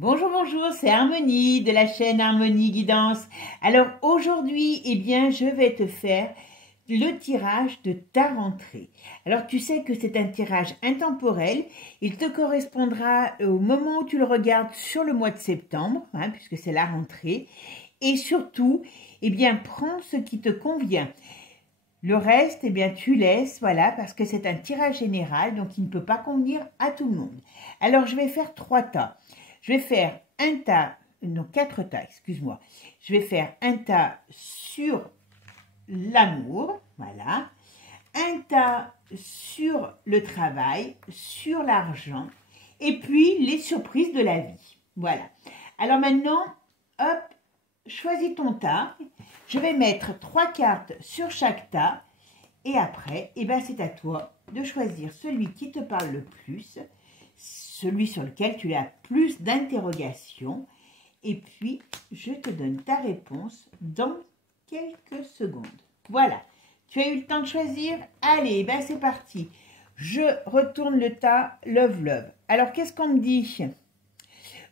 Bonjour, bonjour, c'est Harmonie de la chaîne Harmonie Guidance. Alors aujourd'hui, je vais te faire le tirage de ta rentrée. Alors tu sais que c'est un tirage intemporel. Il te correspondra au moment où tu le regardes sur le mois de septembre, puisque c'est la rentrée. Et surtout, prends ce qui te convient. Le reste, tu laisses, voilà, parce que c'est un tirage général, donc il ne peut pas convenir à tout le monde. Alors je vais faire 3 tas. Je vais faire un tas, non 4 tas, excuse-moi. Je vais faire un tas sur l'amour, voilà. Un tas sur le travail, sur l'argent, et puis les surprises de la vie. Voilà. Alors maintenant, hop, choisis ton tas. Je vais mettre 3 cartes sur chaque tas. Et après, c'est à toi de choisir celui qui te parle le plus, celui sur lequel tu as plus d'interrogations. Et puis, je te donne ta réponse dans quelques secondes. Voilà, tu as eu le temps de choisir? Allez, c'est parti. Je retourne le tas Love Love. Alors, qu'est-ce qu'on me dit?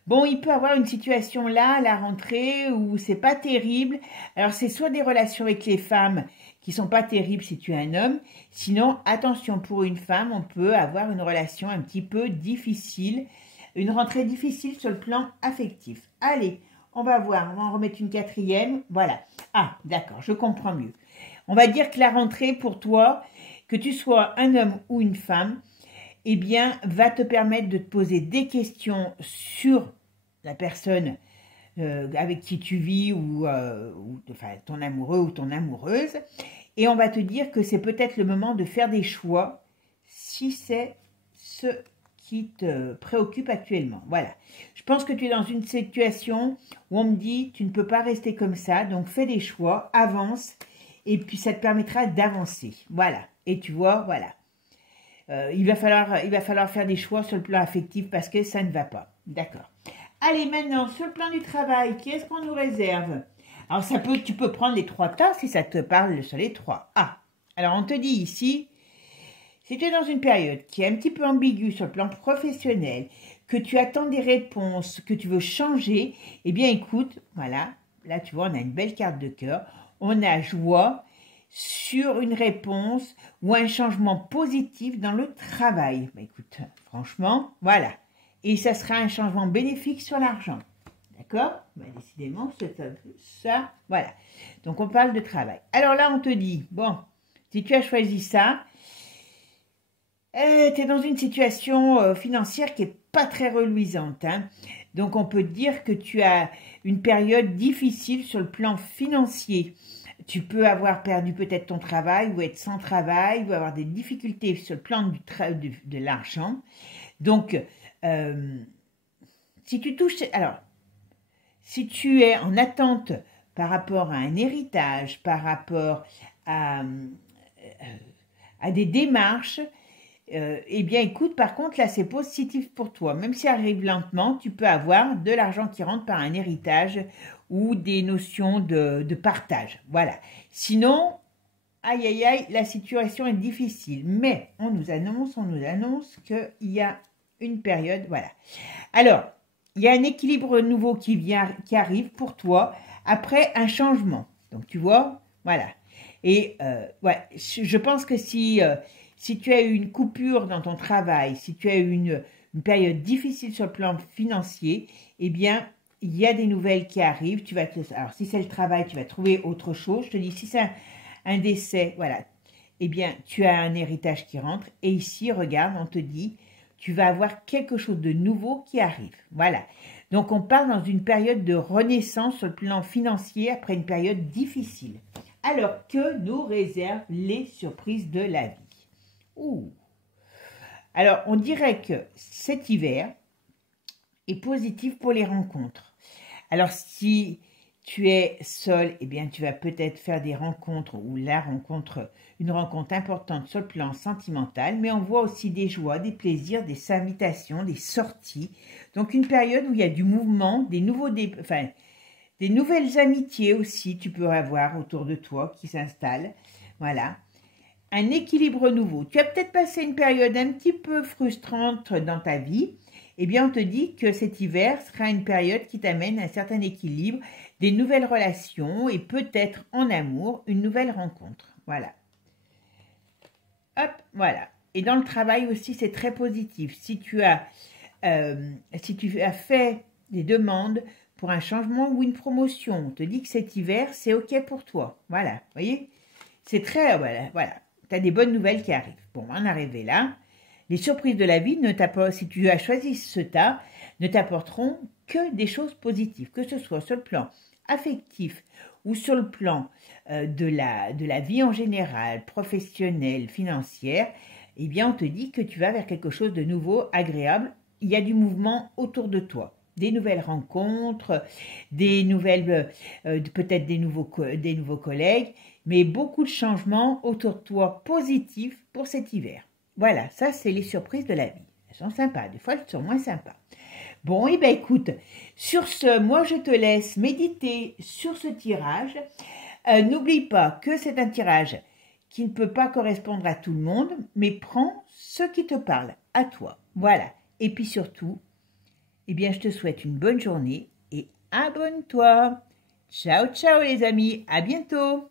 Bon, il peut y avoir une situation là, à la rentrée, où c'est pas terrible. Alors, c'est soit des relations avec les femmes qui sont pas terribles si tu es un homme. Sinon, attention, pour une femme, on peut avoir une relation un petit peu difficile. Une rentrée difficile sur le plan affectif. Allez, on va voir, on va en remettre une quatrième. Voilà. Ah, d'accord, je comprends mieux. On va dire que la rentrée pour toi, que tu sois un homme ou une femme, va te permettre de te poser des questions sur la personne avec qui tu vis ou ton amoureux ou ton amoureuse. Et on va te dire que c'est peut-être le moment de faire des choix si c'est ce qui te préoccupe actuellement. Voilà. Je pense que tu es dans une situation où on me dit tu ne peux pas rester comme ça, donc fais des choix, avance, et puis ça te permettra d'avancer. Voilà. Et tu vois, voilà. Il va falloir faire des choix sur le plan affectif parce que ça ne va pas. D'accord. Allez, maintenant, sur le plan du travail, qu'est-ce qu'on nous réserve? Alors, tu peux prendre les 3 tas si ça te parle sur les 3. Ah, alors on te dit ici, si tu es dans une période qui est un petit peu ambiguë sur le plan professionnel, que tu attends des réponses, que tu veux changer, écoute, voilà, là tu vois, on a une belle carte de cœur, on a joie sur une réponse ou un changement positif dans le travail. Écoute, franchement, voilà. Et ça sera un changement bénéfique sur l'argent. D'accord? Décidément, c'est ça, voilà. Donc, on parle de travail. Alors là, on te dit, bon, si tu as choisi ça, tu es dans une situation financière qui n'est pas très reluisante. Donc, on peut dire que tu as une période difficile sur le plan financier. Tu peux avoir perdu peut-être ton travail ou être sans travail ou avoir des difficultés sur le plan de l'argent. Donc, si tu es en attente par rapport à un héritage, par rapport à des démarches, écoute, par contre, là, c'est positif pour toi. Même si ça arrive lentement, tu peux avoir de l'argent qui rentre par un héritage ou des notions de partage. Voilà. Sinon, aïe, aïe, aïe, la situation est difficile. Mais on nous annonce qu'il y a une période, voilà. Alors, il y a un équilibre nouveau qui arrive pour toi après un changement. Donc, tu vois, voilà. Et je pense que si tu as eu une coupure dans ton travail, si tu as eu une période difficile sur le plan financier, il y a des nouvelles qui arrivent. Alors, si c'est le travail, tu vas trouver autre chose. Je te dis, si c'est un décès, voilà, tu as un héritage qui rentre. Et ici, regarde, on te dit, tu vas avoir quelque chose de nouveau qui arrive. Voilà. Donc, on part dans une période de renaissance sur le plan financier après une période difficile. Alors, que nous réservent les surprises de la vie? Ouh. Alors, on dirait que cet hiver est positif pour les rencontres. Alors, si tu es seul, tu vas peut-être faire des rencontres ou une rencontre importante sur le plan sentimental, mais on voit aussi des joies, des plaisirs, des invitations, des sorties. Donc, une période où il y a du mouvement, des nouvelles amitiés aussi, tu peux avoir autour de toi qui s'installent. Voilà. Un équilibre nouveau. Tu as peut-être passé une période un petit peu frustrante dans ta vie eh bien, on te dit que cet hiver sera une période qui t'amène un certain équilibre, des nouvelles relations et peut-être en amour, une nouvelle rencontre. Voilà. Hop, voilà. Et dans le travail aussi, c'est très positif. Si tu as fait des demandes pour un changement ou une promotion, on te dit que cet hiver, c'est OK pour toi. Voilà, vous voyez? C'est très, voilà. Tu as des bonnes nouvelles qui arrivent. Bon, on en est arrivé là. Les surprises de la vie, si tu as choisi ce tas, ne t'apporteront que des choses positives, que ce soit sur le plan affectif ou sur le plan de la vie en général, professionnelle, financière. Eh bien, on te dit que tu vas vers quelque chose de nouveau, agréable. Il y a du mouvement autour de toi. Des nouvelles rencontres, des nouvelles, peut-être des nouveaux collègues, mais beaucoup de changements autour de toi positifs pour cet hiver. Voilà, ça c'est les surprises de la vie. Elles sont sympas, des fois elles sont moins sympas. Bon, et bien écoute, sur ce, moi je te laisse méditer sur ce tirage. N'oublie pas que c'est un tirage qui ne peut pas correspondre à tout le monde, mais prends ce qui te parle à toi. Voilà, et puis surtout, eh bien je te souhaite une bonne journée et abonne-toi. Ciao, ciao les amis, à bientôt.